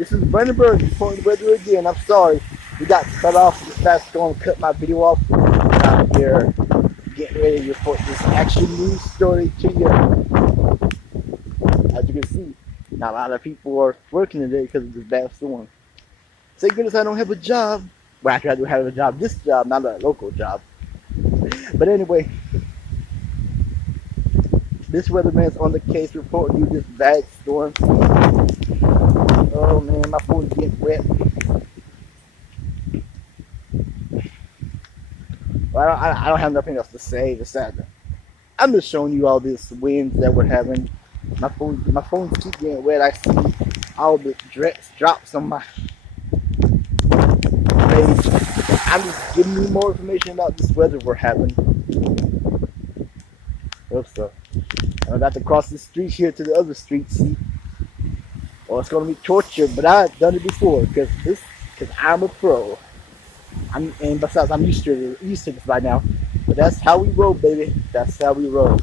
This is Brandenburg reporting the weather again. I'm sorry. We got cut off this fast storm, cut my video off. I'm here getting ready to report this action news story to you. As you can see, not a lot of people are working today because of this bad storm. Thank goodness I don't have a job. Well, actually, I do have a job. This job, not a local job. But anyway, this weatherman's on the case reporting you this bad storm. Oh man, my phone's getting wet. Well, I don't have nothing else to say. I'm just showing you all these winds that we're having. My phone's keep getting wet. I see all the drops on my page. I'm just giving you more information about this weather we're having. Oops, so I got to cross the street here to the other street. See, well, it's gonna be torture, but I've done it before because I'm a pro. And besides, I'm used to this by now. But that's how we roll, baby. That's how we roll.